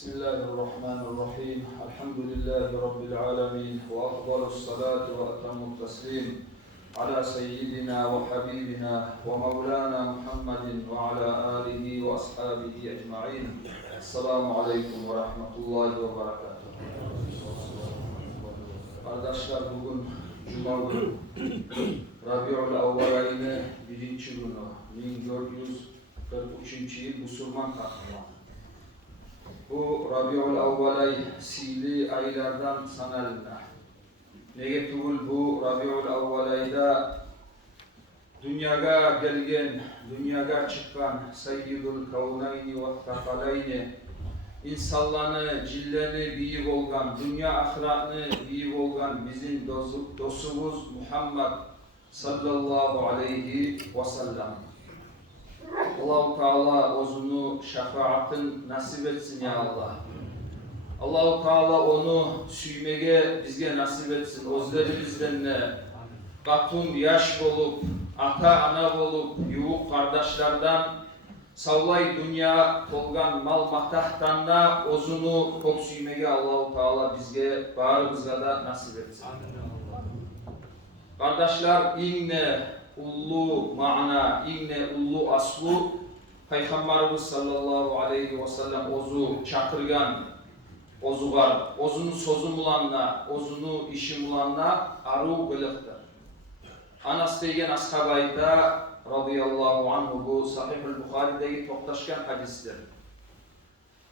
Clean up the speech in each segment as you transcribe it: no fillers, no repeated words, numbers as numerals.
Bismillahirrahmanirrahim. Elhamdülillahi Rabbil alemin. Ve afdalus salatu ve etamut teslim. Ala seyyidina ve habibina ve mevlana Muhammedin ve ala alihi ve ashabihi ecma'in. Esselamu aleyküm ve rahmetullahi ve berekatuhu. Kardeşler, bugün Cuma günü Rabi'ül Avval ayının 1. günü 1443. yıl Müslüman takvimi. Bu Rabi'ül Avval ay sili aylardan sanalına. Nege tugul bu Rabi'ül Avval ayda dünyaya gelgen, dünyaya çıkan Seyyidul Kavnayni ve Takalayni, insanlarını, cilleni büyük olgan, dünya ahiretini büyük olgan bizim dostumuz Muhammed sallallahu aleyhi ve sellem. Allah-u Teala ozunu şefaatin nasip etsin ya Allah. Allah-u Teala onu süymege bizge nasip etsin. Özlerimizden katun yaş bolup, ata ana bolup, yuğuk kardeşlerden savlay dünya tolgan mal matahtan da ozunu kok süymege Allah-u Teala bizge bağrımızga da nasip etsin. Kardeşler, inne ullu ma'na, inne ullu aslu Peygamberimiz sallallahu aleyhi ve sellem ozu çakırgan, ozugar, ozunu sözü bulanla, ozunu işi bulanla aru gılıktır. Anas degen ashabayda radıyallahu anhu bu Sahih-ül Bukhari'deki toktaşkan hadistir.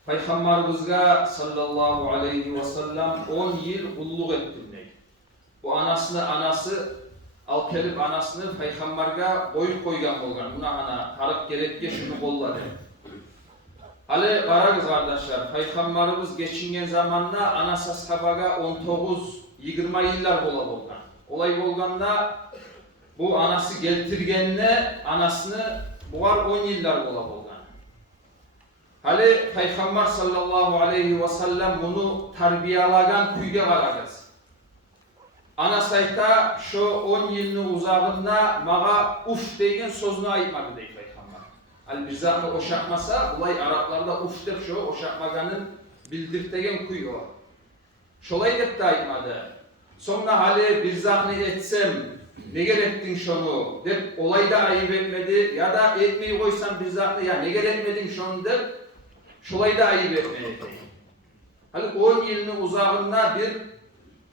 Peygamberimizga sallallahu aleyhi ve sellem 10 yıl kulluk ettirmek. Bu anası al kelip anasını Peygamberga koyup koygan bolgan. Buna ana tarık gerekke şunu kolladı. Hali qaragız kardeşler, Peygamberimiz geçingen zamanla anası ashabaga 19-20 yıllar bolgan. Olay bolganda bu anası geltirgenine anasını buğar 10 yıllar bolgan. Hali Peygamber sallallahu aleyhi ve sellem bunu tarbiyalagan kuyga qaragız. Anas ayta şu 10 yılın uzağında mağa uf degen sözünü aytmadı deyip Peygamber. Hal birzakını oşakmasa, bulay Araplarda uf dep şu oşakmaganın bildirtegen kuyu var. Şolay dep de aytmadı. Sonra hali birzakını etsem, neger ettin şunu dep olay da ayıp etmedi ya da etmeyi koysan birzakını ya neger etmedin şunu dep şolay da ayıp etmedi. Hali 10 yılın uzağında bir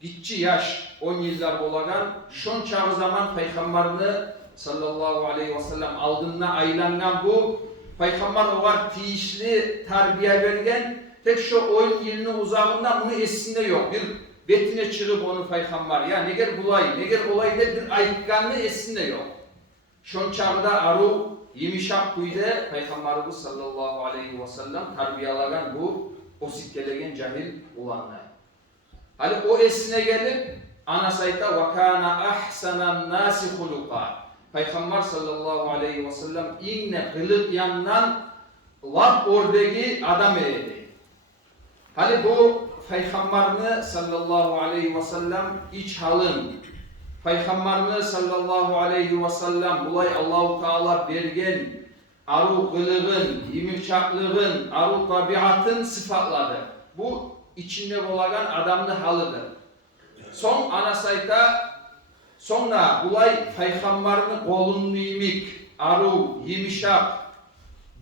gitçi yaş 10 yıllar bolagan şon çağı zaman Peygamberini sallallahu aleyhi ve sellem aldığına aylangan bu Peygamber oğar tiyişli terbiye vergen tek şu 10 yılın uzağında bunu esinde yok. Bir betine çıkıp onu Peygamber ya neger bulay, neger olay ne bir ayıkkanlı esinde yok. Şon çağda aru yemişak kuyde Peygamberimiz sallallahu aleyhi ve sellem terbiyalagan bu o sikkelegen cahil olanlar. Hali o esine gelip anasayta وَكَانَ أَحْسَنَ النَّاسِ خُلُقًا Peygamber sallallahu aleyhi ve sellem inne kılık yandan laf oradaki adam eydi. Hali bu Peygamberini sallallahu aleyhi ve sellem iç halın Peygamberini sallallahu aleyhi ve sellem bulay Allah-u Teala bergen aru kılığın, yumuşaklığın, aru tabiatın sıfatladı. Bu içinde bolagan adamlı halıdır. Son anasayta sonra bulay Peygamberini kolunu yimik, aru, yemişak,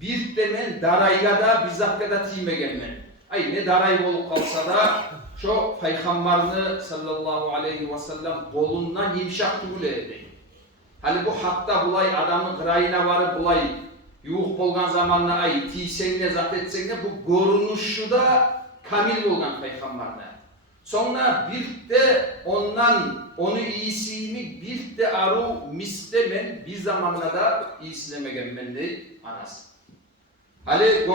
bir demen darayga da bizzakka da timegenmen. Ay ne daray bolup kalsa da şu Peygamberini sallallahu aleyhi ve sellem kolundan yemişak tugule edeyim. Hali bu hatta bulay adamın kırayına varıp bulay yuğuk bolgan zamanla ay tiysenle zat etsenle bu görünüşü da kamil olgan Peygamberine. Sonra bir de ondan onu iyisiyimi bir de aru mislemen bir zamanla da iyisilemegen men dey anası. Hali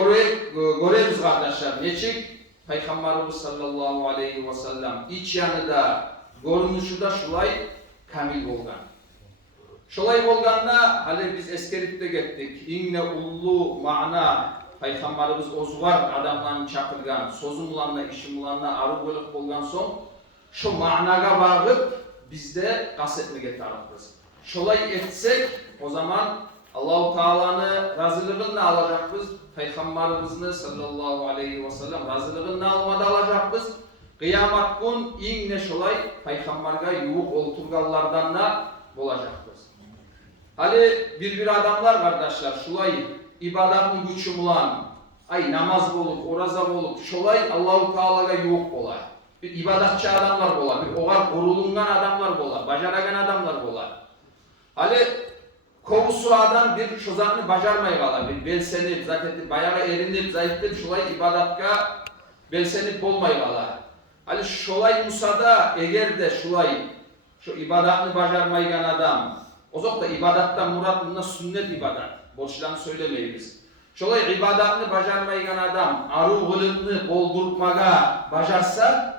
göremiz kardeşler neçik Peygamberimiz sallallahu aleyhi ve sellem iç yanı da görünüşü da şulay kamil olgan. Şolay bolganda hali biz eskerip de gittik. İnne ullu ma'na Peygamberimiz ozugar adamlarını çakırgan, sözüm ulanla, işim ulanla arı bölük bolgan son şu ma'naga bağıp bizde kasetmege tarafız. Şolay etsek o zaman Allah-u Teala'nı razılığını alacakız. Peygamberimizni sallallahu aleyhi ve sellem razılığını almada alacakız. Kıyamet gün iğne şolay Peygamberge yuğuk olturgallardan da olacakız. Hali bir adamlar kardeşler şolay ibadatın güçü bulan, ay namaz bolup, oraza bolup, şolay Allah-u Teala'ga yuğuk olay. Bir ibadatçı adamlar bolar, bir oğar korulungan adamlar bolar, bacaragan adamlar bolar. Hali kovusu adam bir şozatını bacarmay kala, bir belsenip, zaten bayağı erinip, zayıflayıp, şolay ibadatka belsenip bolmay kala. Hali şolay Musa'da eğer de şolay şu ibadatını bacarmaygan adam, o zaman da ibadattan murat bundan sünnet ibadat, boşlarını söylemeyiz. Şolay ibadatını bacarmaygan adam, arı kılığını boldurmaga bacarsa,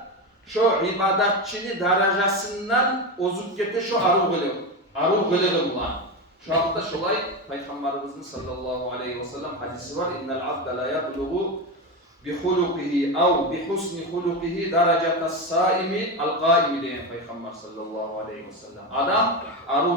şu ibadatçını darajasından ozuk kete şu arı kılığı bulan. Şu hafta şolay Peygamberimizin sallallahu aleyhi ve sellem hadisi var. İnnel abde la yabluğu bi hulukihi av bi husni hulukihi daracatas saimi al qaimi diyen Peygamber sallallahu aleyhi ve sellem. Adam arı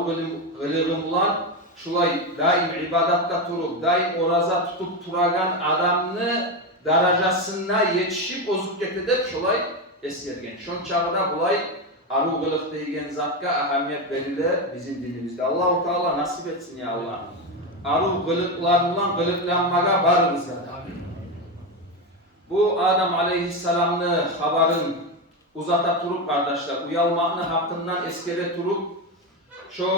kılığı bulan şolay daim ibadatta turup, daim oraza tutup turagan adamını darajasına yetişip ozuk ketedip şolay eskergen. Şon çağda bulay arı kılık deygen zatka ahamiyet verile bizim dinimizde. Allah-u Teala nasip etsin ya Allah. Arı kılıklarından kılıklanmaga varırız zaten. Bu Adam aleyhisselamını habarın uzata turup kardeşler, uyalmağını hakkından eskere turup şu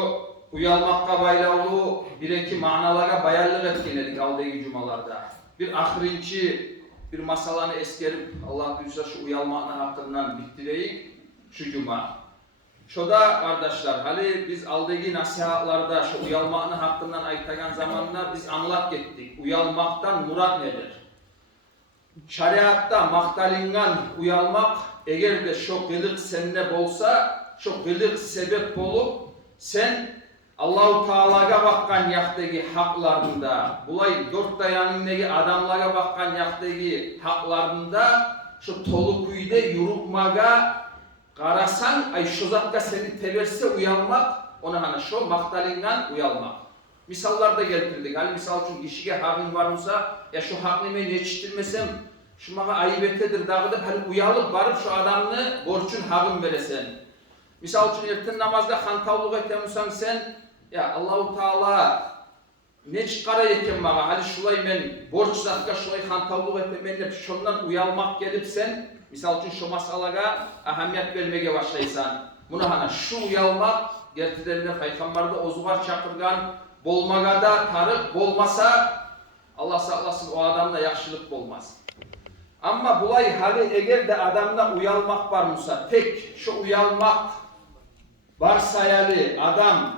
uyalmakka baylavlu bir-iki manalara bayarlık etkiledik aldığım cumalarda. Bir ahirinci bir masalanı eskerip Allah duysa şu uyalmağını hakkından bittireyik şu cuma. Şoda kardeşler, hali biz aldığı nasihatlarda şu uyalmağını hakkından aytagan zamanlar biz anlat gittik. Uyalmaktan murat nedir? Şariatta maktalingan uyalmak eğer de şu kılık sende bolsa, şu kılık sebep olup sen Allah-u Teala'ga bakkan yaktaki haklarında, bulay dört dayanındaki adamlara bakkan yaktaki haklarında şu tolu kuyda yurupmaga karasan, ay şu zatka seni teverse uyanmak, ona hani şu maktalingan uyalmak. Misallar da getirdik. Hani misal için kişiye hakkın varsa, ya şu hakkını ben yetiştirmesem, şu bana ayıp etedir dağıdıp, hani uyalıp varıp şu adamını borçun hakkın veresen. Misal için erten namazda hantavlık etemsen sen, ya Allah-u Teala ne çıkara yeken bana, hadi şulay men borç zatka şulay hantavlık etemende şundan uyalmak gelip sen, misal için şu masalaga ahamiyet vermeye başlaysan, buna hani şu uyalmak, gerçekten Peygamber'de ozuvar çakırgan, bolmaga da tarık bolmasa, Allah saklasın o adamda yakşılık olmaz. Ama bulay hali eğer de adamda uyalmak var Musa, tek şu uyalmak varsayalı adam,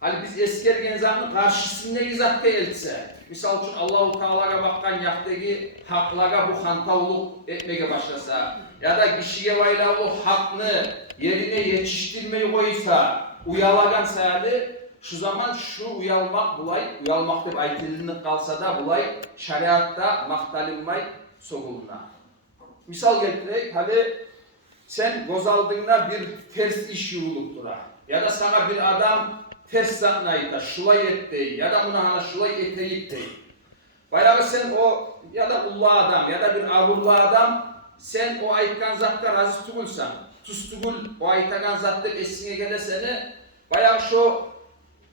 hani biz eskergen zamanın karşısında izatta else, misal için Allah-u Teala'ga bakkan yaktaki haklara bu hantavluk etmeye başlasa, ya da kişiye vaylavlu hakkını yerine yetiştirmeyi koysa, uyalagan sayalı, şu zaman şu uyalmak bulay, uyalmak deyip aytılınıp kalsa da bulay, şariatta maktalinmay sokuluna. Misal getireyim, hadi sen gozaldığında bir ters iş yürülüp dura. Ya da sana bir adam ters zatnayda şulay ettiği ya da buna hani şulay eteyip değil. Bayağı sen o ya da ullu adam ya da bir avurlu adam sen o aytkan zatta razı tutulsan, tustugul o aytagan zatta esine gele seni bayağı şu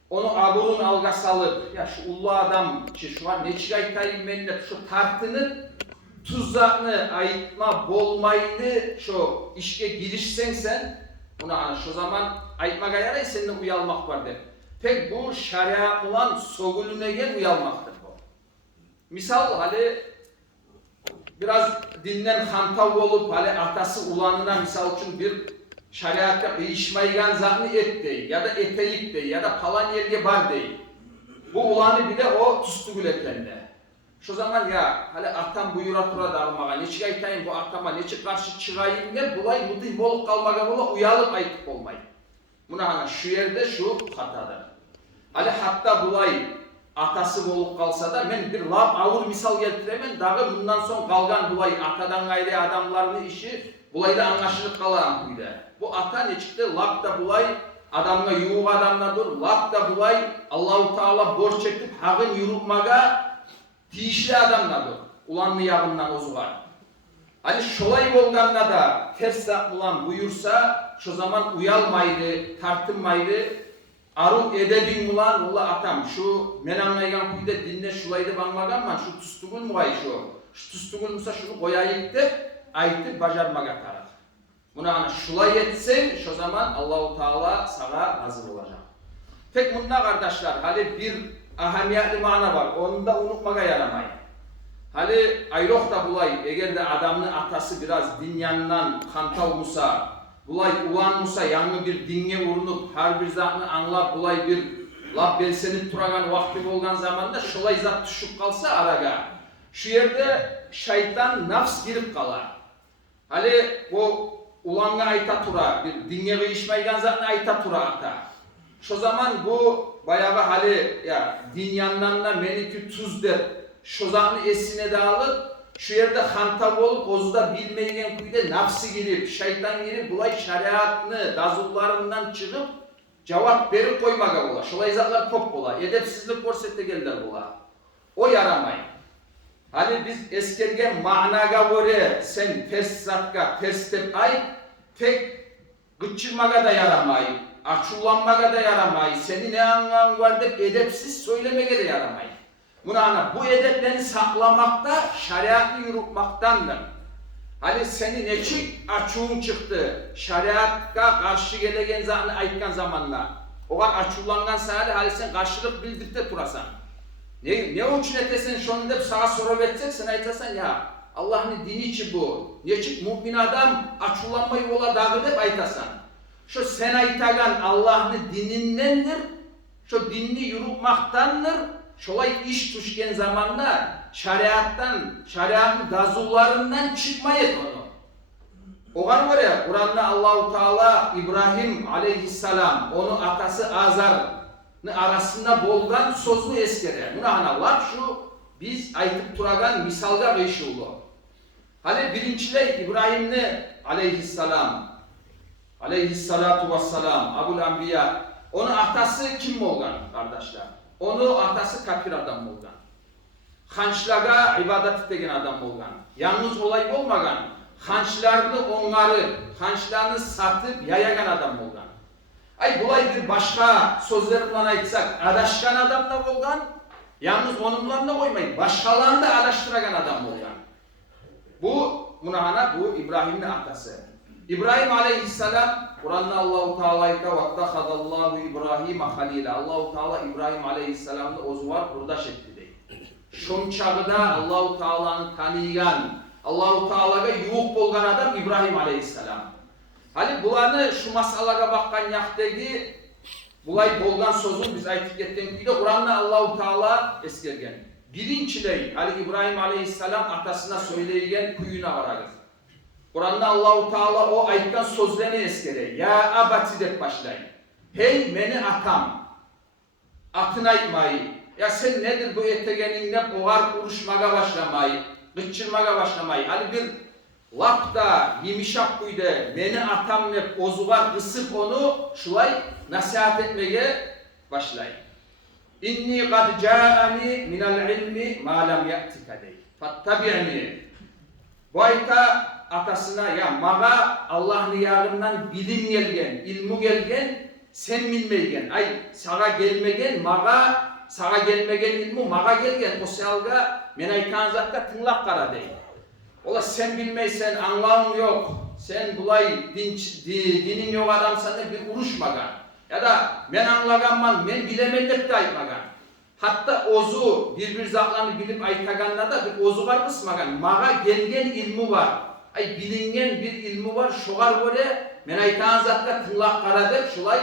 onu avurun alga salıp ya şu ullu adam şu an neçik aytayım benimle şu tartını tuzakını aytma bolmayını şu işe girişsen sen buna hani şu zaman aytmaga yaray seninle uyalmak var der. Pek bu şariat olan sogulüne gel uyalmaktır bu. Misal hani biraz dinden hantav olup hani atası ulanına misal için bir şariatta değişmeyen zahni et değil ya da etelik değil ya da falan yerge bar değil. Bu ulanı bile o tustugul etlerinde. Şu zaman ya hani atam buyura tura dalmağa, neçik aytayım bu atama, neçik karşı çıkayım ne bulay mıdih bolup kalmağa bola uyalıp aytıp olmayı. Buna hani şu yerde şu hatadır. Hani hatta bulay atası bolup kalsa da ben bir laf ağır misal geltiremen dağı bundan son kalgan bulay atadan gayrı adamlarının işi bulayda anlaşılıp kalan buydu. Bu ata neçikte laf da bulay adamga yuğuk adamlardır. Lap da bulay Allahu Teala borç çekip hagın yurupmaga tiyişli adamlardır. Ulanlı yağından ozuğa. Hani şolay bolganda da ters bulan buyursa şu zaman uyalmaydı, tartınmaydı. Arul ededin ulan ola atam şu men anlaygan kuyda dinle şulaydı banmaganman şu tustugul mu ay şu tustugul musa şunu koyayık de aytıp bacarmaga taraf. Buna ana şulay etsen şu zaman Allahu Teala sana hazır olacak. Tek bunda kardeşler hali bir ahamiyetli mana var. Onu da unutmaga yaramayın. Hali ayrok da bulay eğer de adamın atası biraz dinyandan kantal musa bulay ulan musa yanlı bir dinge vurunup her bir zatını anlap bulay bir laf belsenip turagan vakti bolgan zamanda şolay zat düşüp kalsa araga şu yerde şeytan nafs girip kalar. Hali o ulanga ayta tura bir dinge kıyışmaygan zatını ayta tura ata. Şu zaman bu bayağı hali ya dinyandan da meniki tuz der. Şu zaman esine de alıp şu yerde hantab olup ozda bilmeyen kuyda nafsi girip şeytan girip bulay şeriatını dazullarından çıkıp cevap verip koymaga bola. Şolay zatlar kop bola. Edepsizlik korsette geldiler bola. O yaramayın. Hani biz eskergen managa göre sen ters zatka ters tep ay tek gıçırmaga da yaramayın. Açullanmaga da yaramayın. Seni ne anlam var deyip edepsiz söylemege de yaramayın. Buna bu edeplerini saklamakta şeriatı yürütmaktandır. Hani seni neçik açığın çıktı, şeriatka karşı gelegen zatını aytkan zamanla. O kadar açılangan sahada hali sen karşılık bildirte turasan. Ne için etesen şunu deyip sağa soru etsek sen aytasan ya Allah'ın dini içi bu. Neçik mümin adam açılanmayı ola dağı deyip aytasan. Şu sen aytagan Allah'ın dinindendir, şu dinini yürütmaktandır. Şolay iş tuşken zamanla şeriatın gazullarından çıkmayet onu. Oğan var ya, Kur'an'da Allahu Teala İbrahim aleyhisselam, onu atası Azar'ın arasında bolgan sözlü eskere. Buna analar şu, biz aytıp turagan misalga gıyşı ulu. Hani birinciyle İbrahim'ni aleyhisselam, aleyhissalatu vesselam, Abul Anbiya, onun atası kim olgan kardeşler? Onu atası kafir adam olgan. Hançlaga ibadet ettiğin adam olgan. Yalnız olay olmagan. Hançlarını onları, hançlarını satıp yayagan adam olgan. Ay bulay bir başka sözler bulan aytsak, adaşkan adam da olgan. Yalnız onunlarına koymayın. Başkalarını da adaştıragan adam olgan. Bu İbrahim'in atası. İbrahim aleyhisselam Kur'an'da Allahu Teala'yı vattahadallahu İbrahim'e halila. Allahu Teala İbrahim aleyhisselam'da ozuvar kurdaş etti deyip. Şun çağıda Allahu Teala'nı tanıyan, Allahu Teala'ga yuğuk bolgan adam İbrahim aleyhisselam. Hani bulanı şu masalaga bakkan yaktaki bulay bolgan sözün biz aytıp ketken kuyda Kur'an'da Allahu Teala eskergen. Birincileri hani İbrahim aleyhisselam atasına söyleygen kuyuna varagız. Kur'an'da Allahu Teala o aytkan sözlerini eskere. Ya abati dep başlayın. Hey meni atam. Atın aytmayı. Ya sen nedir bu etegeninle boğar uruşmaga başlamayı. Gıçırmaga başlamayı. Hani bir lapta yemişak kuyda meni atam ne ozuvar kısıp onu şulay nasihat etmeye başlayın. İnni kad ca'ani minal ilmi ma lam ya'tika dey. Fattabi'ni. Bu ayta atasına ya maga Allah'ın yarından bilim gelgen, ilmu gelgen, sen bilmeygen. Ay sağa gelmegen, maga sağa gelmegen ilmu maga gelgen. O salga men aytan zatta tınlak kara dey. Ola sen bilmeysen anlamın yok. Sen bulay dinin yok adamsan da bir uruşmagan. Ya da men anlaganman, men bilemellek de aytmagan. Hatta ozu bir zatlarını bilip aytaganlarda bir ozu var kısmagan. Maga gelgen ilmu var. Ay bilingen bir ilmi var. Şoğar böyle men aytan zatta tınlak kara deyip şulay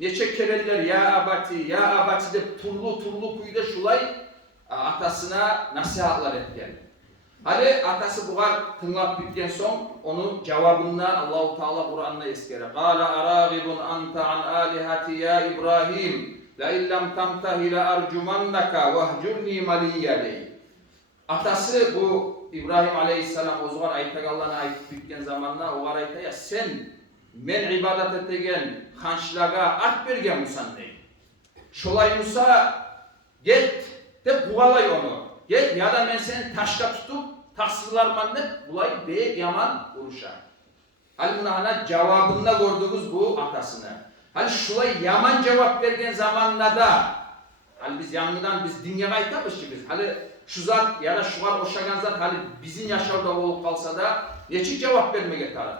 neçe kereler ya abati deyip turlu kuyuda şulay atasına nasihatlar etken. Hadi atası buğar tınlak bitken son onun cevabında Allahu Teala Kur'an'da eskere. Qala aragibun anta an alihati ya İbrahim la illam tamtahi la arjumannaka vahjurni maliyya dey. Atası bu İbrahim aleyhisselam o zaman aytak Allah'ına aytıp bitken zamanla o var ayta ya sen men ibadat etegen hançlaga art bergen Musa'nday. Şolay Musa get de buğalay onu. Gel ya da men seni taşka tutup taksırlarman dep bulay beyek yaman uruşa. Hal buna ana cevabında gördüğümüz bu atasını. Hal şulay yaman cevap vergen zamanla da hal biz yanından biz dünyaya aytamış ki biz. Hali şu zat ya da şu var oşagan zat hali bizim yaşarda olup kalsa da neçik cevap vermeye taraf.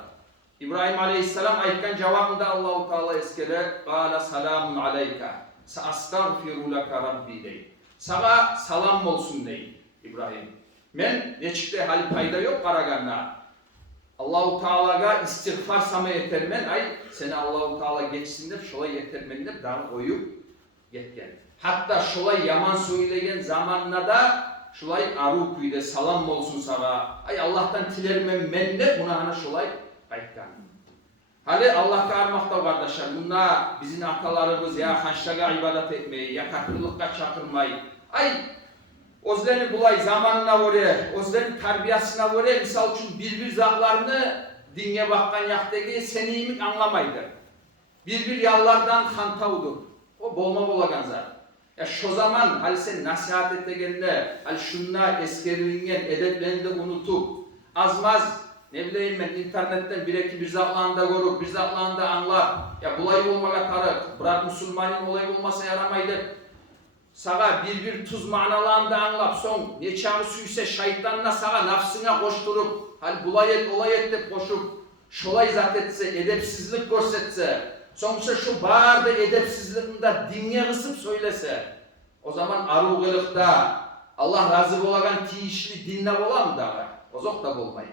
İbrahim Aleyhisselam aytkan cevabında Allahu Teala eskere "Qala salamun aleyka. Sa'astaghfiru laka rabbi" dey. Sana salam olsun dey İbrahim. Men neçikte hali payda yok karaganna. Allahu Teala'ga istiğfar sama yetermen ay seni Allahu Teala geçsin de şolay yetermen de dar koyup yetken. Hatta şolay yaman söylegen zamanla da şolay aru kuyde salam olsun sana. Ay Allah'tan tilermen men de buna ana şolay aytkan. Hali Allah'a armakta kardeşler. Bunda bizim atalarımız ya haşlaga ibadet etmeyi, ya katırlıkka çakırmayı. Ay özlerini bulay zamanına oraya, özlerini terbiyasına oraya misal için bir zatlarını dinle bakkan yaktaki seniyimik anlamaydır. Bir yallardan hantavdur. O bolma bolagan zat. Ya şu zaman hali sen nasihat ettiğinde, hali şunlar eskeriliğin edeplerini unutup, azmaz ne bileyim ben internetten bir zatlağında görüp, bir zatlağında anlar. Ya bulay olmaga tarık, bırak Müslümanın olay olmasa yaramaydı. Sağa bir tuz manalarında anlap son neçanı suysa şeytanına sağa nafsına koşturup hal bulay et olay et de koşup şolay zat etse edepsizlik gösterse sonuçta şu bağırda edepsizliğinde dinle ısıp söylese o zaman arıgılıkta Allah razı olagan tiyişli dinle olam da o zok da olmayın.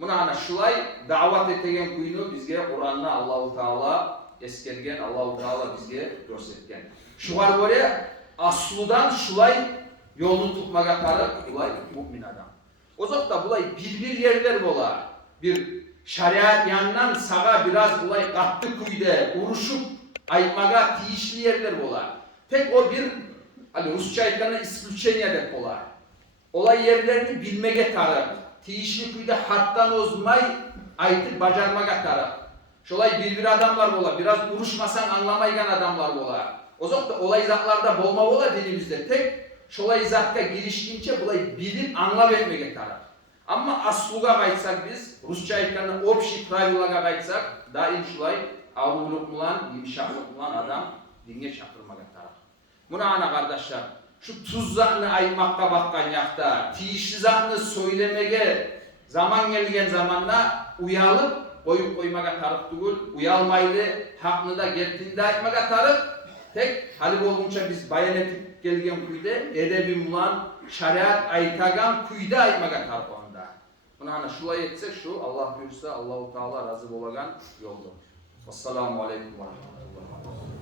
Buna ana şulay davat etegen kuyunu bizge Kur'an'na Allahu Teala eskergen Allahu Teala bizge görsetken. Şu var oraya asludan şulay yolunu tutmaga tarık bulay mümin adam. O zaman bulay bir yerler bola. Bir şeriat yandan sağa biraz bulay kattı kuyde uruşup aytmaga tiyişli yerler bola. Tek o bir hani Rusça aytlarına isключение dep bola. Olay yerlerini bilmege tarık. Tiyişli kuyda hattan ozmay aytıp bacarmaga tarık. Şolay bir adamlar bola. Biraz uruşmasan anlamaygan adamlar bola. O zaman olay zatlarda bolma bola dilimizde tek şolay zatka girişkince bulay bilip anla vermeye taraf. Ama asluga kaytsak biz Rusça aytlarına общий правилага kaytsak daim şolay ağırlık bulan, yumuşaklık bulan adam dinge çakırmaya taraf. Buna ana kardeşler şu tuz zatını aymakka bakkan yakta tiyişli zatını söylemege zaman gelgen zamanda uyalıp koyup koymaga taraf değil, uyalmaylı hakkını da geldiğinde aytmaga taraf. Tek hali olunca biz bayan etip gelgen kuyda edebim ulan şeriat aytagan kuyda aytmaga tarafında. Buna ana şulay etsek şu Allah buyursa Allahu Teala razı olagan yoldur. Vesselamu aleyküm ve rahmetullah.